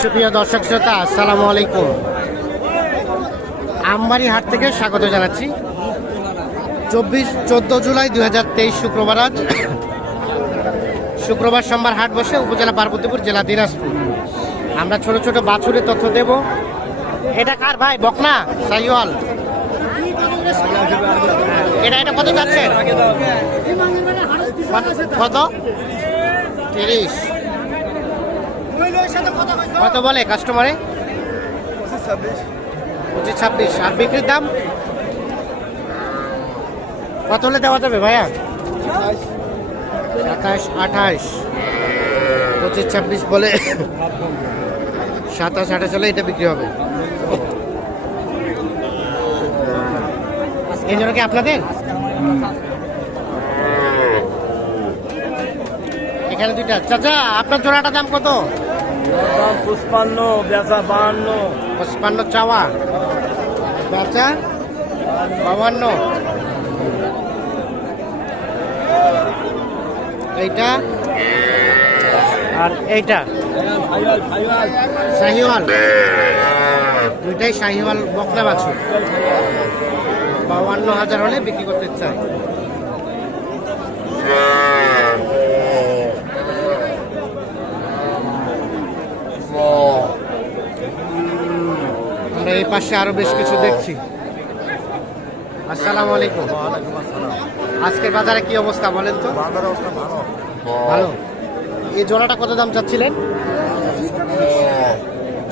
সুপ্রিয় দর্শক শ্রোতা, আসসালামু আলাইকুম। আমবাড়ি হাট থেকে স্বাগত জানাচ্ছি। চব্বিশ, চোদ্দ জুলাই দুই হাজার তেইশ শুক্রবার আজ। শুক্রবার সোমবার হাট বসে উপজেলা পার্বতীপুর জেলা দিনাজপুর। আমরা ছোট ছোট বাছুরের তথ্য দেব। এটা কার ভাই? বকনা? সাইওয়াল? এটা এটা কত যাচ্ছে? কত? তিরিশ। কত বলে কাস্টমারে পঁচিশ ছাব্বিশ। আর বিক্রির দাম? কত হলে দেওয়া যাবে ভাইয়া? সাতাশ। আঠাশ। পঁচিশ ছাব্বিশ বলে সাতাশ, আঠাশ হলে এটা বিক্রি হবে। এই জন্য কি আপনাদের? এখানে দুইটা। চাচা, আপনার জোড়াটা দাম কত? পুষ্পান্ন, বেচা বাহান্ন। পঁচপান্ন চাওয়া। বেচা বাবান্ন এইটা? আর এইটা? শাহিওয়াল। দুইটাই শাহিওয়াল বকনা বাছুর। বাউান্ন হাজার হলে বিক্রি করতে চাই। এই পাশে আরও বেশ কিছু দেখছি। আসসালামু আলাইকুম। আজকের বাজারে কি অবস্থা বলেন তো? ভালো। এই জোড়াটা কত দাম চাচ্ছিলেন?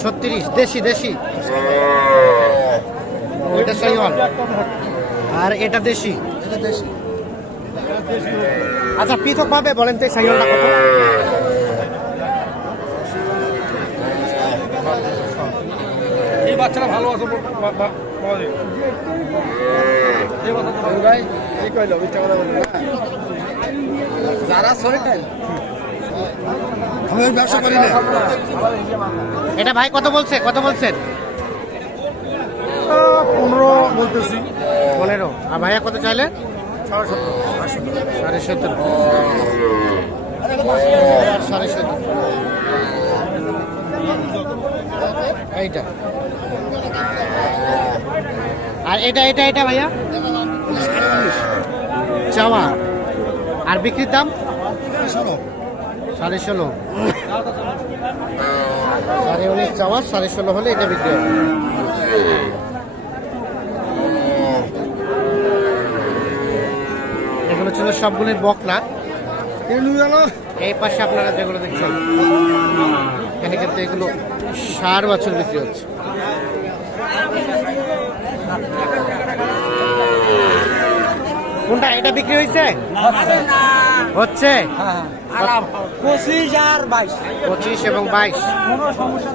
ছত্রিশ দেশি দেশি? ওইটা সাইওয়াল। আর এটা দেশি? আচ্ছা পৃথক ভাবে বলেন তো সাইওয়ালটা কত? বাচ্চারা ভালো আছে যারা আমি ব্যবসা করি না। এটা ভাই কত বলছে? কত বলছেন? পনেরো বলতেছি। পনেরো। আর ভাইয়া কত চাইলে সাড়ে সতেরো সাড়ে সতেরো এইটা। আর এটা এটা এটা ভাইয়া? চাওয়া। আর বিক্রির দাম? সাড়ে ষোলো। সাড়ে উনিশ চাওয়া, সাড়ে ষোলো হলে এটা বিক্রি হবে। এগুলো ছিল সবগুলোই বকনা এই পাশে আপনারা যেগুলো দেখছেন, এখানে কিন্তু এগুলো সার বছর বিক্রি হচ্ছে। কোনটা? এটা বিক্রি হয়েছে হচ্ছে? পঁচিশ আর বাইশ। পঁচিশ এবং বাইশ। কোনো সমস্যা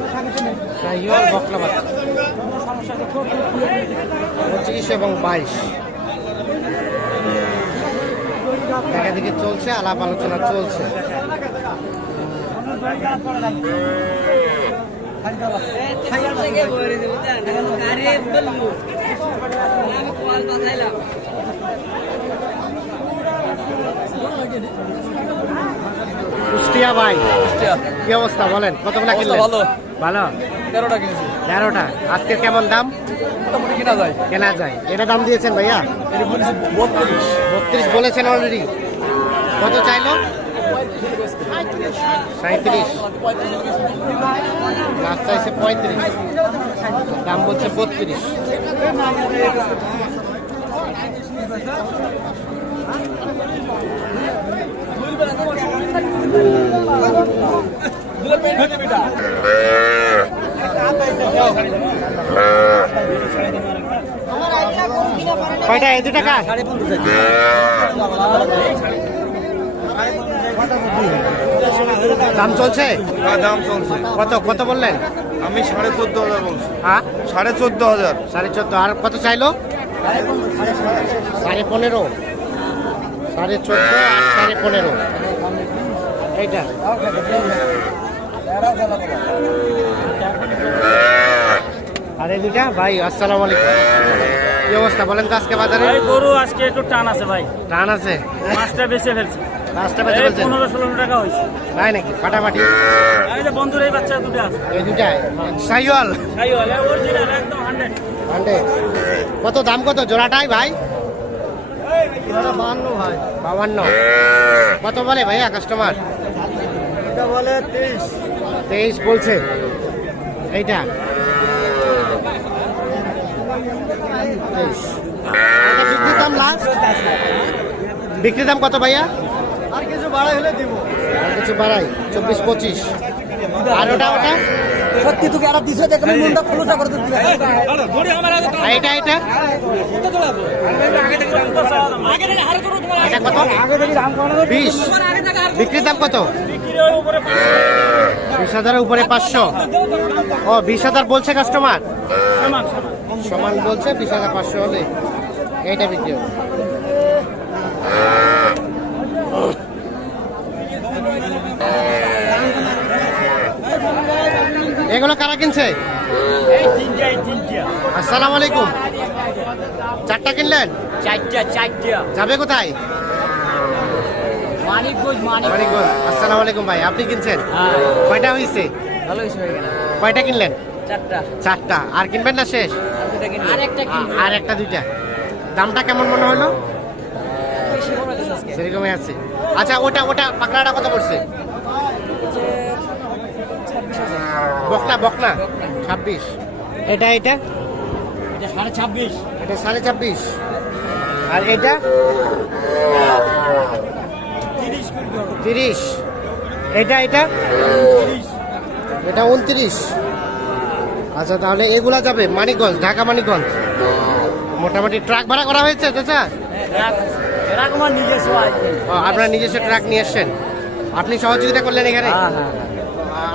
পঁচিশ এবং বাইশ। দেখা দেখি চলছে আলাপ আলোচনা চলছে। কুষ্টিয়া ভাই কি অবস্থা বলেন কতগুলা কিনলেন? ভালো। ভালো? তেরোটা কিনেছি। তেরোটা। আজকের কেমন দাম? মোটামুটি কিনা যায়। কেনা যায়। এটা দাম দিয়েছেন ভাইয়া? বত্রিশ। বত্রিশ বলেছেন অলরেডি কত চাইলো? সাঁত্রিশ লাস্ট চাইছে পঁয়ত্রিশ দাম বলছে বত্রিশ। কয়টা? দু টাকা দাম চলছে? দাম চলছে। কত কত বললেন? আমি সাড়ে চোদ্দ হাজার বলছি। হ্যাঁ? সাড়ে চোদ্দ হাজার। সাড়ে চোদ্দ আর কত চাইলো? সাড়ে পনেরো। সাড়ে চোদ্দ আর সাড়ে পনেরো। এইটা। আর দুটা ভাই আসসালামু আলাইকুম। কি অবস্থা বলেন তো আজকে বাজারে? ভাই গরু আজকে একটু টান আছে ভাই। টান আছে। মাছটা বেঁচে ফেলছে। বলছেন টাকা তাই নাকি? ফাটাফাটি? এই যে বন্ধুর এই বাচ্চা দুটো আছে। এই দুটাই? সাইওয়াল? অরিজিনাল একদম কত দাম কত? জোড়াটাই ভাই? ভাই। বাবান্ন কত বলে ভাইয়া কাস্টমার বলে তেইশ। তেইশ বলছে। এইটা? বিক্রির দাম লাস্ট বিক্রির দাম কত ভাইয়া? আর কিছু বাড়াই হলে দিব। আর কিছু বাড়াই চব্বিশ পঁচিশ। আর ওটা ওটা? সত্যি তোকে একটা দিছে দেখে আমি মনটা খোলসা করে এটা এটা? এটা কত? বিশ। বিক্রির দাম কত? বিশ হাজারের উপরে পাঁচশো। ও বিশ হাজার বলছে কাস্টমার সমান বলছে বিশ হাজার পাঁচশো হলে। এইটা বিক্রি হবে। এগুলো কারা কিনছে? আসসালামু আলাইকুম। চারটা কিনলেন? চারটা চারটা। যাবে কোথায়? মানিকগঞ্জ মানিকগঞ্জ। আসসালামু আলাইকুম ভাই আপনি কিনছেন? হ্যাঁ। কয়টা হয়েছে ভালো হয়েছে কয়টা কিনলেন? চারটা। চারটা। আর কিনবেন না শেষ? কি আর একটা দুইটা। দামটা কেমন মনে হলো? সেরকমই আছে আচ্ছা ওটা ওটা পাকড়াটা কত পড়ছে? বকনা বকনা। ছাব্বিশ। এটা এটা? এটা সাড়ে ছাব্বিশ। এটা সাড়ে ছাব্বিশ। আর এটা? তিরিশ এটা এটা? এটা উনত্রিশ। আচ্ছা তাহলে এগুলা যাবে। মানিকগঞ্জ ঢাকা মানিকগঞ্জ। মোটামুটি ট্রাক ভাড়া করা হয়েছে চাচা? আপনারা নিজস্ব ট্রাক নিয়ে এসছেন আপনি সহযোগিতা করলেন এখানে? হ্যাঁ হ্যাঁ আ-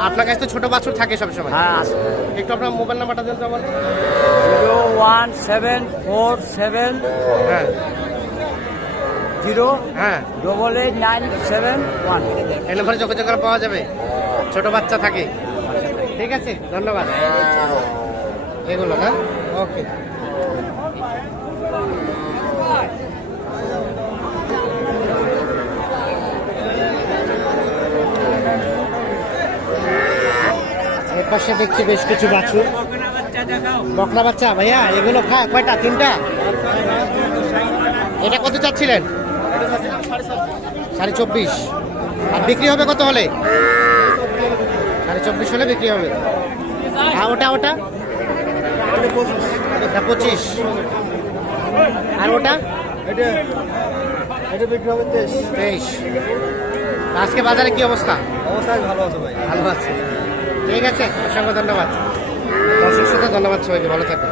আপনার কাছে তো ছোট বাছুর থাকে সবসময়। হ্যাঁ একটু আপনার মোবাইল নাম্বারটা দেন তো আমার zero one seven four seven হ্যাঁ। জিরো হ্যাঁ। Double eight nine seven one. এই নম্বরে যোগাযোগ করে পাওয়া যাবে। ছোট বাচ্চা থাকে। ঠিক আছে? ধন্যবাদ। এগুলো না? ওকে। পাশে দেখছি বেশ কিছু বাছুর বকনা বাচ্চা ভাইয়া এগুলো খায় কয়টা তিনটা? এটা কত চাচ্ছিলেন? সাড়ে চব্বিশ। আর বিক্রি হবে কত হলে? সাড়ে চব্বিশ হলে বিক্রি হবে। আর ওটা ওটা? পঁচিশ। আর ওটা? এটা এটা বিক্রি হবে তেইশ। তেইশ আজকে বাজারে কি অবস্থা? অবস্থা ভালো আছে ভাই। ভালো আছে। ঠিক আছে অসংখ্য ধন্যবাদ দর্শক সাথে ধন্যবাদ সবাইকে ভালো থাকবেন।